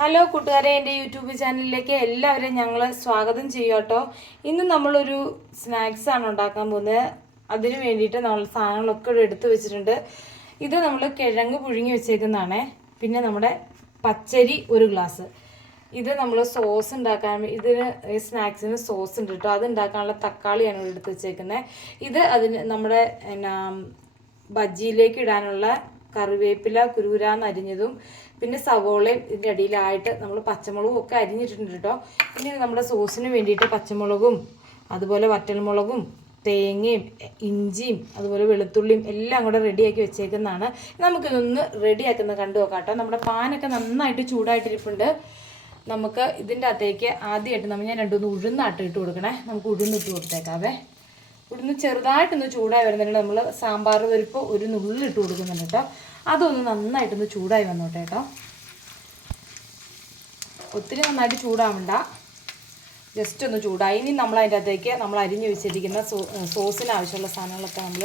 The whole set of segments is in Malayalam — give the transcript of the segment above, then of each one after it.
ഹലോ കൂട്ടുകാരെ എന്റെ യൂട്യൂബ് ചാനലിലേക്ക് എല്ലാവരെയും ഞങ്ങൾ സ്വാഗതം ചെയ്യും കേട്ടോ. ഇന്ന് നമ്മളൊരു സ്നാക്സ് ആണ് ഉണ്ടാക്കാൻ പോകുന്നത്. അതിന് വേണ്ടിയിട്ട് നമ്മൾ സാധനങ്ങളൊക്കെ എടുത്ത് വെച്ചിട്ടുണ്ട്. ഇത് നമ്മൾ കിഴങ്ങ് പുഴുങ്ങി വെച്ചേക്കുന്നതാണേ. പിന്നെ നമ്മുടെ പച്ചരി ഒരു ഗ്ലാസ്. ഇത് നമ്മൾ സോസ് ഉണ്ടാക്കാൻ ഇതിന് സ്നാക്സിന് സോസ് ഉണ്ട് കേട്ടോ. അത് ഉണ്ടാക്കാനുള്ള തക്കാളിയാണ് ഇവിടെ എടുത്ത് വെച്ചേക്കുന്നത്. ഇത് അതിന് നമ്മുടെ എന്നാ ബജ്ജിയിലേക്ക് ഇടാനുള്ള കറിവേപ്പില കുരുകുരാന്ന് അരിഞ്ഞതും പിന്നെ സവോളയും ഇതിന്റെ അടിയിലായിട്ട് നമ്മൾ പച്ചമുളകും ഒക്കെ അരിഞ്ഞിട്ടുണ്ട് കേട്ടോ പിന്നെ നമ്മുടെ സോസിന് വേണ്ടിയിട്ട് പച്ചമുളകും അതുപോലെ വറ്റൽമുളകും തേങ്ങയും ഇഞ്ചിയും അതുപോലെ വെളുത്തുള്ളിയും എല്ലാം കൂടെ റെഡിയാക്കി വെച്ചേക്കുന്നതാണ്. നമുക്കിതൊന്ന് റെഡിയാക്കുന്ന കണ്ടു നോക്കാം നമ്മുടെ പാനൊക്കെ നന്നായിട്ട് ചൂടായിട്ടിരിപ്പുണ്ട്. നമുക്ക് ഇതിന്റെ അകത്തേക്ക് ആദ്യമായിട്ട് നമ്മൾ ഞാൻ രണ്ടുമൂന്ന് ഉഴുന്നാട്ട് ഇട്ട് കൊടുക്കണേ. നമുക്ക് ഉഴുന്നിട്ട് കൊടുത്തേക്കാവേ. ഉഴുന്ന് ചെറുതായിട്ടൊന്ന് ചൂടായി വരുന്നുണ്ട് നമ്മൾ സാമ്പാർ പരിപ്പ് ഒരു നുള്ളിട്ട് കൊടുക്കുന്നുണ്ട് കേട്ടോ. അതൊന്ന് നന്നായിട്ടൊന്ന് ചൂടായി വന്നോട്ടെ കേട്ടോ. ഒത്തിരി നന്നായിട്ട് ചൂടാവണ്ട. ജസ്റ്റ് ഒന്ന് ചൂടായി. ഇനി നമ്മൾ അതിന്റെ അകത്തേക്ക് നമ്മൾ അരിഞ്ഞ് വെച്ചിരിക്കുന്ന സോ ആവശ്യമുള്ള സാധനങ്ങളൊക്കെ നമ്മൾ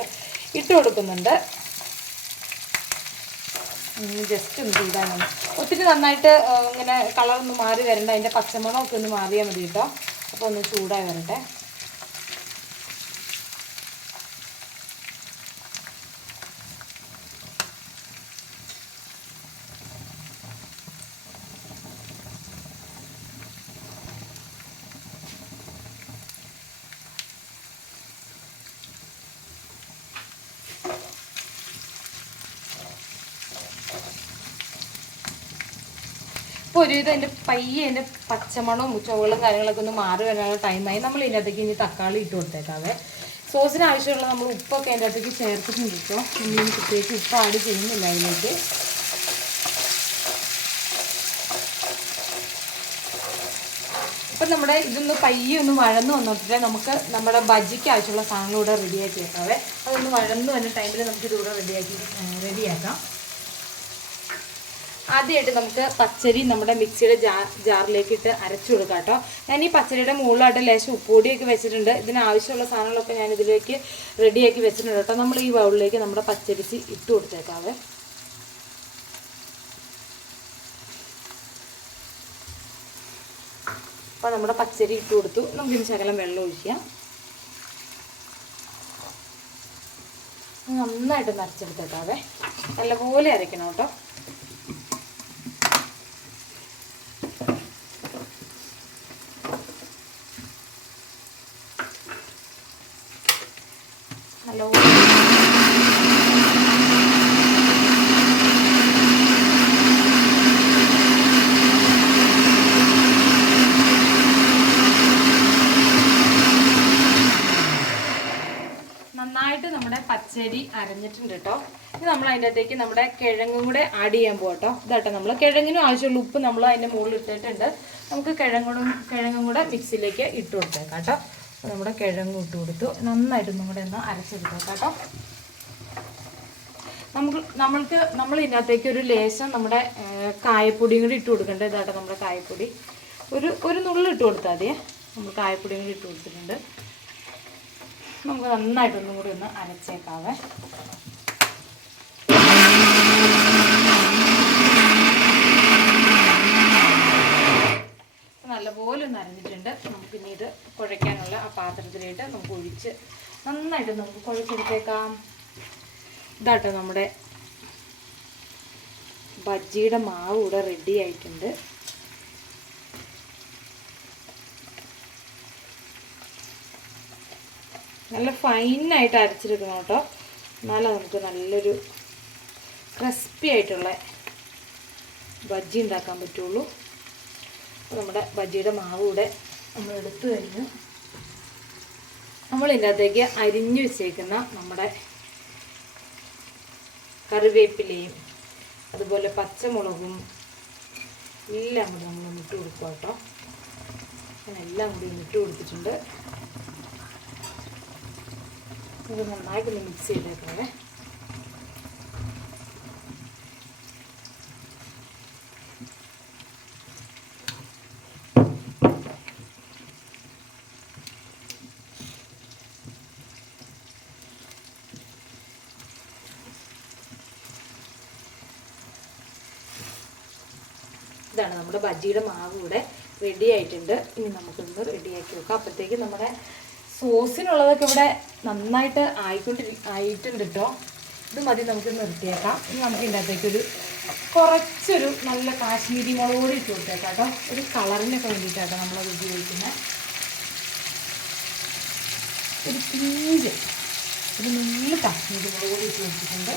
ഇട്ട് കൊടുക്കുന്നുണ്ട്. ജസ്റ്റ് ഒന്ന് ചൂടായി വന്നു. ഒത്തിരി നന്നായിട്ട് ഇങ്ങനെ കളറൊന്ന് മാറി വരണ്ട. അതിന്റെ പച്ചമണമൊക്കെ ഒന്ന് മാറിയാൽ മതി കേട്ടോ. അപ്പോൾ ഒന്ന് ചൂടായി വരട്ടെ. ഒരുവിധം അതിന്റെ പയ്യെ അതിന്റെ പച്ചമണവും ചുവകളും കാര്യങ്ങളൊക്കെ ഒന്ന് മാറി വരാനുള്ള ടൈമായി നമ്മൾ ഇതിന്റെ അകത്തേക്ക് ഇനി തക്കാളി ഇട്ട് കൊടുത്തേക്കാവേ. സോസിന് ആവശ്യമുള്ള നമ്മൾ ഉപ്പൊക്കെ അതിന്റെ അകത്തേക്ക് ചേർത്തിട്ടുണ്ട് കേട്ടോ. ഇനി പ്രത്യേകിച്ച് ഉപ്പ് ആഡ് ചെയ്യുന്നില്ല അതിലേക്ക്. അപ്പം നമ്മുടെ ഇതൊന്ന് പയ്യെ ഒന്ന് വഴന്ന് വന്നിട്ട് നമുക്ക് നമ്മുടെ ബജിക്ക് ആവശ്യമുള്ള സാധനങ്ങൾ റെഡിയാക്കി വെക്കാവേ. അതൊന്ന് വഴന്ന് വന്ന ടൈമിൽ നമുക്ക് റെഡിയാക്കി റെഡിയാക്കാം ആദ്യമായിട്ട് നമുക്ക് പച്ചരി നമ്മുടെ മിക്സിയുടെ ജാ ജാറിലേക്ക് ഇട്ട് അരച്ചു കൊടുക്കാം കേട്ടോ. ഞാൻ ഈ പച്ചരിയുടെ മുകളിലായിട്ട് ലേശം ഉപ്പുപൊടിയൊക്കെ വെച്ചിട്ടുണ്ട്. ഇതിന് ആവശ്യമുള്ള സാധനങ്ങളൊക്കെ ഞാൻ ഇതിലേക്ക് റെഡിയാക്കി വെച്ചിട്ടുണ്ട് കേട്ടോ. നമ്മൾ ഈ ബൗളിലേക്ക് നമ്മുടെ പച്ചരിച്ച് ഇട്ട് കൊടുത്തേക്കാവേ. അപ്പോൾ നമ്മുടെ പച്ചരി ഇട്ട് കൊടുത്തു. നമുക്കിനി ശകലം വെള്ളം ഒഴിക്കാം. നന്നായിട്ട് നരച്ചെടുത്തേക്കാവേ. നല്ലപോലെ അരയ്ക്കണം കേട്ടോ ഹലോ നന്നായിട്ട് നമ്മുടെ പച്ചരി അരഞ്ഞിട്ടുണ്ട് കേട്ടോ ഇനി നമ്മൾ അതിന്റെ അകത്തേക്ക് നമ്മുടെ കിഴങ്ങും കൂടെ ആഡ് ചെയ്യാൻ പോകാം കേട്ടോ ഇതാട്ടോ നമ്മൾ കിഴങ്ങിനും ആവശ്യമുള്ള ഉപ്പ് നമ്മൾ അതിന്റെ മുകളിൽ ഇട്ടിട്ടുണ്ട്. നമുക്ക് കിഴങ്ങും കിഴങ്ങും കൂടെ മിക്സിയിലേക്ക് ഇട്ട് കൊടുത്തേക്കാം കേട്ടോ നമ്മുടെ കിഴങ്ങും ഇട്ട് കൊടുത്തു. നന്നായിട്ടൊന്നും കൂടെ ഒന്ന് അരച്ചെടുത്തോ കേട്ടോ നമുക്ക് നമ്മൾക്ക് നമ്മൾ ഇതിനകത്തേക്ക് ഒരു ലേശം നമ്മുടെ കായപ്പൊടിയും കൂടി ഇട്ട് കൊടുക്കേണ്ടത് ഇതാട്ടോ നമ്മുടെ കായപ്പൊടി. ഒരു ഒരു നുള്ളിൽ ഇട്ട് കൊടുത്താൽ മതിയേ. നമ്മൾ കായപ്പൊടിയും കൂടി ഇട്ട് കൊടുത്തിട്ടുണ്ട്. നമുക്ക് നന്നായിട്ട് നന്നായിട്ടൊന്നും കൂടി ഒന്ന് അരച്ചേക്കാവേ. നല്ലപോലെ ഒന്ന് അരഞ്ഞിട്ടുണ്ട്. നമുക്ക് ഇനി ഇത് കുഴയ്ക്കാനുള്ള ആ പാത്രത്തിലിട്ട് നമുക്ക് ഒഴിച്ച് നന്നായിട്ട് നമുക്ക് കുഴച്ചെടുത്തേക്കാം. ഇതാട്ടോ നമ്മുടെ ബജ്ജിയുടെ മാവ് ഇവിടെ റെഡി ആയിട്ടുണ്ട്. നല്ല ഫൈനായിട്ട് അരച്ചെടുക്കണം കേട്ടോ. എന്നാലും നമുക്ക് നല്ലൊരു ക്രിസ്പി ആയിട്ടുള്ള ബജ്ജി ഉണ്ടാക്കാൻ പറ്റുള്ളൂ. അപ്പോൾ നമ്മുടെ ബജ്ജിയുടെ മാവ് കൂടെ നമ്മൾ എടുത്തു കഴിഞ്ഞു. നമ്മൾ ഇതിനകത്തേക്ക് അരിഞ്ഞു വെച്ചേക്കുന്ന നമ്മുടെ കറിവേപ്പിലയും അതുപോലെ പച്ചമുളകും എല്ലാം കൂടി നമ്മൾ ഇട്ട് കൊടുക്കുക കേട്ടോ എല്ലാം കൂടി ഇട്ട് കൊടുത്തിട്ടുണ്ട്. ഇത് നന്നായിട്ടൊന്ന് മിക്സ് ചെയ്തേക്കണേ ഇതാണ് നമ്മുടെ ബജ്ജിയുടെ മാവ് ഇവിടെ റെഡി ആയിട്ടുണ്ട്. ഇനി നമുക്കൊന്ന് റെഡിയാക്കി വെക്കാം. അപ്പോഴത്തേക്ക് നമ്മുടെ സോസിനുള്ളതൊക്കെ ഇവിടെ നന്നായിട്ട് ആയിക്കൊണ്ടി ആയിട്ടുണ്ട് കേട്ടോ ഇത് മതി നമുക്ക് നിർത്തിയേക്കാം. ഇനി നമുക്ക് ഇതിനകത്തേക്കൊരു കുറച്ചൊരു നല്ല കാശ്മീരി മുളക് കൂടി ഇട്ട് കൊടുത്തേക്കാം കേട്ടോ ഒരു കളറിനൊക്കെ വേണ്ടിയിട്ടാണ് നമ്മളത് ഉപയോഗിക്കുന്നത് ഒരു പിഞ്ച് ഒരു നല്ല കാശ്മീരി മുളക് കൂടി ഇട്ട് കൊടുത്തിട്ടുണ്ട്.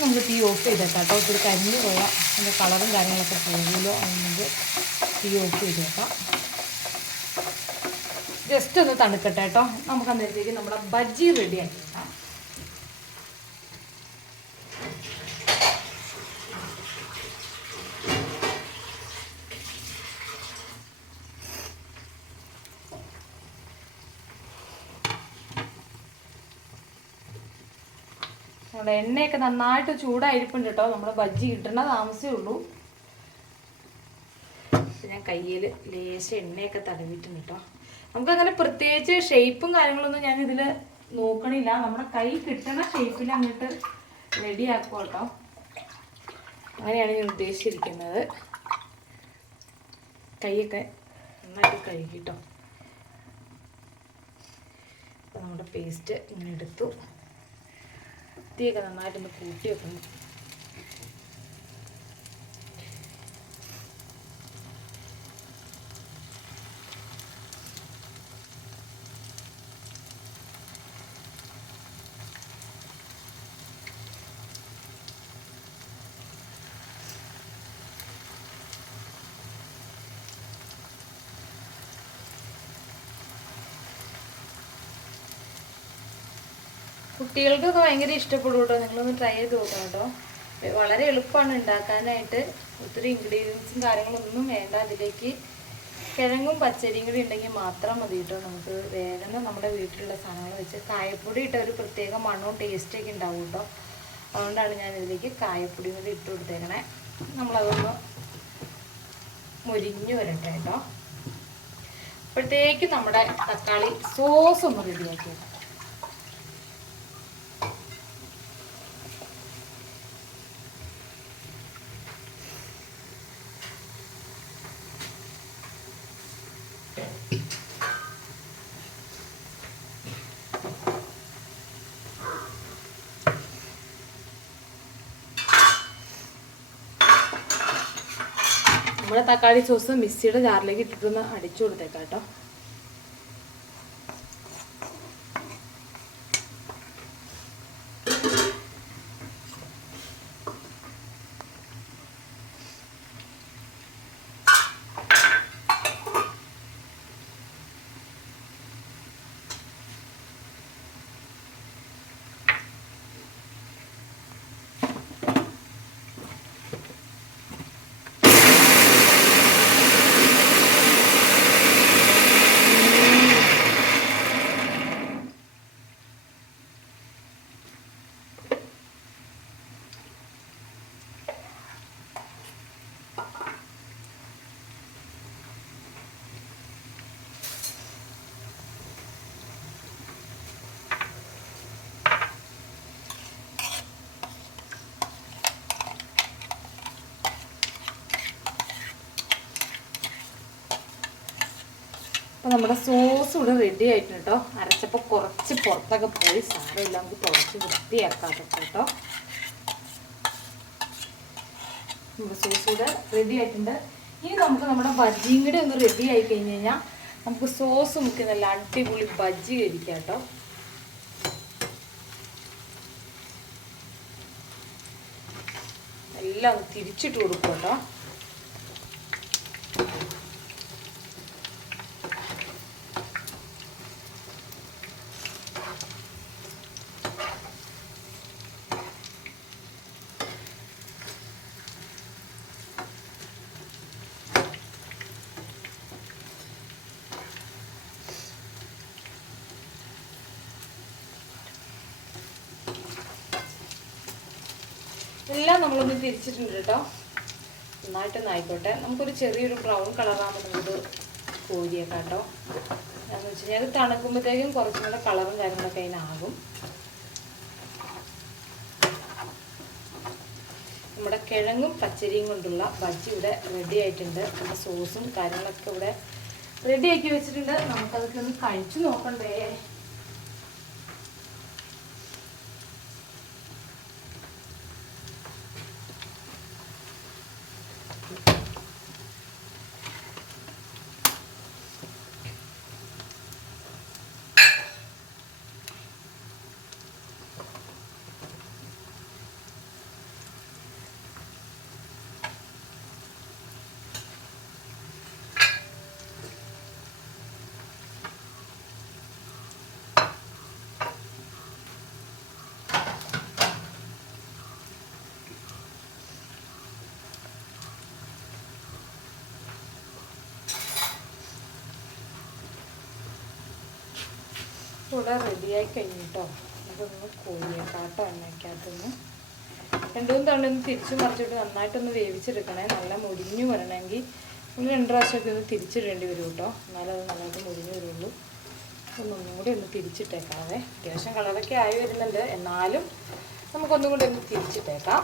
നമുക്ക് തീ ഓഫ് ചെയ്തേക്കാം കേട്ടോ ഇത്തിരി കരിഞ്ഞു പോയാൽ അതിന്റെ കളറും കാര്യങ്ങളൊക്കെ പോകുമല്ലോ അതുകൊണ്ട് തീ ഓഫ് ചെയ്തേക്കാം. ജസ്റ്റ് ഒന്ന് തണുക്കട്ടെ കേട്ടോ. നമുക്ക് അന്നേരത്തേക്ക് നമ്മുടെ ബജ്ജി റെഡി ആക്കി നമ്മുടെ എണ്ണയൊക്കെ നന്നായിട്ട് ചൂടായിരിക്കും കേട്ടോ. നമ്മുടെ ബജ്ജി കിട്ടണ താമസേ ഉള്ളൂ. ഞാൻ കയ്യിൽ ലേശം എണ്ണയൊക്കെ തടവിയിട്ടുണ്ട് കേട്ടോ. നമുക്കങ്ങനെ പ്രത്യേകിച്ച് ഷേപ്പും കാര്യങ്ങളൊന്നും ഞാൻ ഇതിൽ നോക്കണില്ല. നമ്മുടെ കൈ കിട്ടണ ഷേപ്പിൽ അങ്ങോട്ട് റെഡി കേട്ടോ അങ്ങനെയാണ് ഞാൻ ഉദ്ദേശിച്ചിരിക്കുന്നത്. കൈയൊക്കെ നന്നായിട്ട് കഴുകിട്ടോ. നമ്മുടെ പേസ്റ്റ് ഇങ്ങനെ എടുത്തു. തീയൊക്കെ നന്നായിട്ടൊന്ന് കൂട്ടി വെക്കണം. കുട്ടികൾക്കൊക്കെ ഭയങ്കര ഇഷ്ടപ്പെടും കേട്ടോ. നിങ്ങളൊന്ന് ട്രൈ ചെയ്ത് നോക്കണം കേട്ടോ. വളരെ എളുപ്പമാണ് ഉണ്ടാക്കാനായിട്ട്. ഒത്തിരി ഇൻഗ്രീഡിയൻസും കാര്യങ്ങളൊന്നും വേണ്ട. അതിലേക്ക് കിഴങ്ങും പച്ചരിയും കൂടി ഉണ്ടെങ്കിൽ മാത്രം മതി കേട്ടോ. നമുക്ക് വേഗം നമ്മുടെ വീട്ടിലുള്ള സാധനങ്ങൾ വെച്ച് കായപ്പൊടി ഇട്ട ഒരു പ്രത്യേക മണവും ടേസ്റ്റൊക്കെ ഉണ്ടാവും കേട്ടോ. അതുകൊണ്ടാണ് ഞാൻ ഇതിലേക്ക് കായപ്പൊടി കൂടി ഇട്ട് കൊടുത്തേക്കണേ. നമ്മളതൊന്ന് മുരിഞ്ഞു വരട്ടെ കേട്ടോ. അപ്പോഴത്തേക്ക് നമ്മുടെ തക്കാളി സോസ് ഒന്ന് റെഡിയാക്കി നമ്മുടെ തക്കാളി സോസ് മിക്സിയുടെ ജാറിലേക്ക് ഇട്ടിട്ടൊന്ന് അടിച്ചു കൊടുത്തേക്കാം കേട്ടോ അപ്പോൾ നമ്മുടെ സോസ് ഇവിടെ റെഡി ആയിട്ടുണ്ട് കേട്ടോ അരച്ചപ്പോൾ കുറച്ച് പുറത്തൊക്കെ പോയി സാരമില്ല നമുക്ക് കുറച്ച് വൃത്തിയാക്കാം കേട്ടോ നമ്മുടെ സോസ് ഇവിടെ റെഡി ആയിട്ടുണ്ട്. ഇനി നമുക്ക് നമ്മുടെ ബജ്ജിയും കൂടി ഒന്ന് റെഡി ആയി കഴിഞ്ഞ് കഴിഞ്ഞാൽ നമുക്ക് സോസ് മുക്കി നല്ല അടിപൊളി ബജ്ജി കഴിക്കാം കേട്ടോ എല്ലാം തിരിച്ചിട്ട് കൊടുക്കും കേട്ടോ എല്ലാം നമ്മളൊന്ന് തിരിച്ചിട്ടുണ്ട് കേട്ടോ. നന്നായിട്ടൊന്ന് ആയിക്കോട്ടെ നമുക്കൊരു ചെറിയൊരു ബ്രൗൺ കളറാകുമ്പോൾ നമുക്ക് കോരിയേക്കാം കേട്ടോ. എന്താണെന്ന് വെച്ച് കഴിഞ്ഞാൽ തണുക്കുമ്പോഴത്തേക്കും കുറച്ചും കൂടെ കളറും കാര്യങ്ങളൊക്കെ അതിനാകും. നമ്മുടെ കിഴങ്ങും പച്ചരിയും കൊണ്ടുള്ള ബജ്ജി ഇവിടെ റെഡി ആയിട്ടുണ്ട്. നമ്മുടെ സോസും കാര്യങ്ങളൊക്കെ ഇവിടെ റെഡിയാക്കി വെച്ചിട്ടുണ്ട്. നമുക്കതൊക്കെ ഒന്ന് കഴിച്ചു നോക്കണ്ടേ? ഇവിടെ റെഡിയായി കഴിഞ്ഞിട്ടോ? ഇതൊന്ന് കോഴിയേക്കാട്ടോ എണ്ണയ്ക്കകത്തൊന്ന്. രണ്ടും ഒന്ന് തിരിച്ചു മറിച്ചിട്ട് നന്നായിട്ടൊന്ന് വേവിച്ചെടുക്കണേ. നല്ല മുരിഞ്ഞു വരണമെങ്കിൽ ഒന്ന് രണ്ട് പ്രാവശ്യമൊക്കെ ഒന്ന് തിരിച്ചിടേണ്ടി വരും കേട്ടോ. എന്നാലേ അത് നന്നായിട്ട് മുരിഞ്ഞു വരുള്ളൂ. ഒന്നും കൂടി ഒന്ന് തിരിച്ചിട്ടേക്കാവേ. അത്യാവശ്യം കളറൊക്കെ ആയി വരുന്നുണ്ട്. എന്നാലും നമുക്കൊന്നും കൂടി ഒന്ന് തിരിച്ചിട്ടേക്കാം.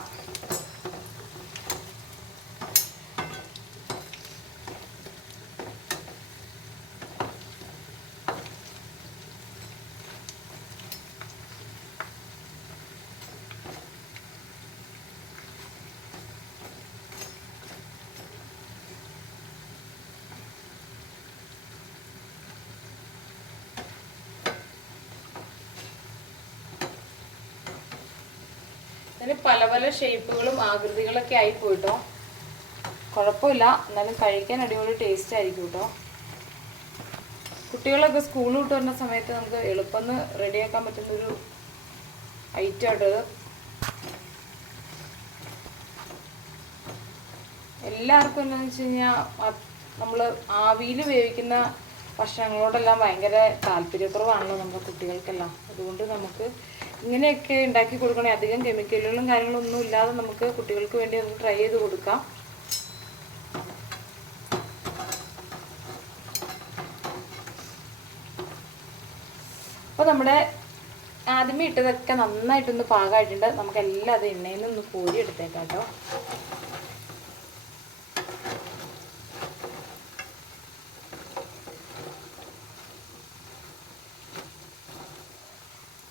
ഇതിന് പല പല ഷേപ്പുകളും ആകൃതികളൊക്കെ ആയി പോയിട്ടോ കുഴപ്പമില്ല. എന്നാലും കഴിക്കാൻ അടിപൊളി ടേസ്റ്റ് ആയിരിക്കും കേട്ടോ കുട്ടികളൊക്കെ സ്കൂളിൽ വിട്ട് വരുന്ന സമയത്ത് നമുക്ക് എളുപ്പം റെഡിയാക്കാൻ പറ്റുന്നൊരു ഐറ്റം ആട്ടത് എല്ലാവർക്കും എന്താണെന്ന് വെച്ച് കഴിഞ്ഞാൽ നമ്മൾ ആവിയിൽ വേവിക്കുന്ന ഭക്ഷണങ്ങളോടെല്ലാം ഭയങ്കര താല്പര്യക്കുറവാണല്ലോ നമ്മുടെ കുട്ടികൾക്കെല്ലാം. അതുകൊണ്ട് നമുക്ക് ഇങ്ങനെയൊക്കെ ഉണ്ടാക്കി കൊടുക്കണേ. അധികം കെമിക്കലുകളും കാര്യങ്ങളൊന്നും ഇല്ലാതെ നമുക്ക് കുട്ടികൾക്ക് വേണ്ടി ഒന്ന് ട്രൈ ചെയ്ത് കൊടുക്കാം. അപ്പോൾ നമ്മുടെ ആദ്യമേ ഇട്ടതൊക്കെ നന്നായിട്ടൊന്ന് പാകമായിട്ടുണ്ട് നമുക്കെല്ലാം അത് എണ്ണയിൽ നിന്ന് കോരി എടുത്തേക്കാം കേട്ടോ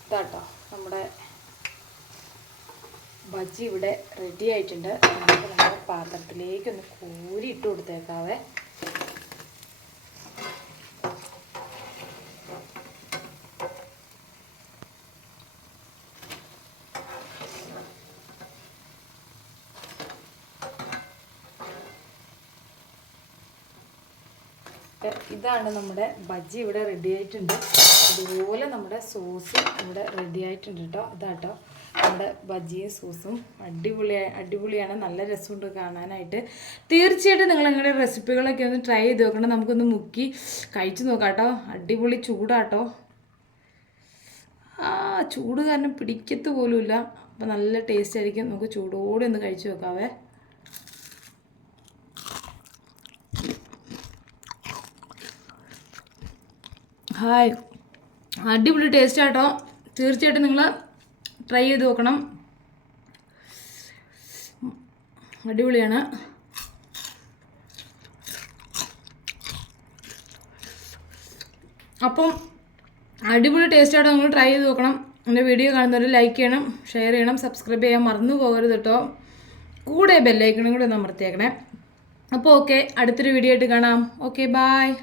ഇതാട്ടോ നമ്മുടെ ബജ്ജി ഇവിടെ റെഡി ആയിട്ടുണ്ട്. നമുക്ക് നമ്മുടെ പാത്രത്തിലേക്ക് ഒന്ന് കോരി ഇട്ട് കൊടുത്തേക്കാവേ. ഇതാണ് നമ്മുടെ ബജ്ജി ഇവിടെ റെഡി ആയിട്ടുണ്ട്. അതുപോലെ നമ്മുടെ സോസ് ഇവിടെ റെഡി ആയിട്ടുണ്ട് കേട്ടോ ഇതാട്ടോ നമ്മുടെ ബജ്ജിയും സൂസും അടിപൊളി അടിപൊളിയാണ്. നല്ല രസമുണ്ട് കാണാനായിട്ട്. തീർച്ചയായിട്ടും നിങ്ങൾ നിങ്ങളുടെ റെസിപ്പികളൊക്കെ ഒന്ന് ട്രൈ ചെയ്ത് നോക്കണം. നമുക്കൊന്ന് മുക്കി കഴിച്ചു നോക്കാം അടിപൊളി ചൂടാട്ടോ. ആ ചൂട് കാരണം പിടിക്കത്ത് പോലുമില്ല. അപ്പം നല്ല ടേസ്റ്റ് ആയിരിക്കും. നമുക്ക് ചൂടോടെ ഒന്ന് കഴിച്ചു നോക്കാവേ. ഹായ്. അടിപൊളി ടേസ്റ്റ് ആട്ടോ. തീർച്ചയായിട്ടും നിങ്ങൾ ട്രൈ ചെയ്ത് നോക്കണം. അടിപൊളിയാണ്. അപ്പം അടിപൊളി ടേസ്റ്റ് ആയിട്ട് നിങ്ങൾ ട്രൈ ചെയ്ത് നോക്കണം. എന്റെ വീഡിയോ കാണുന്നവർ ലൈക്ക് ചെയ്യണം ഷെയർ ചെയ്യണം സബ്സ്ക്രൈബ് ചെയ്യാൻ മറന്നു പോകരുത് കേട്ടോ കൂടെ ബെല്ലൈക്കണും കൂടെ ഒന്ന് അപ്പോൾ ഓക്കെ അടുത്തൊരു വീഡിയോ ആയിട്ട് കാണാം. Okay bye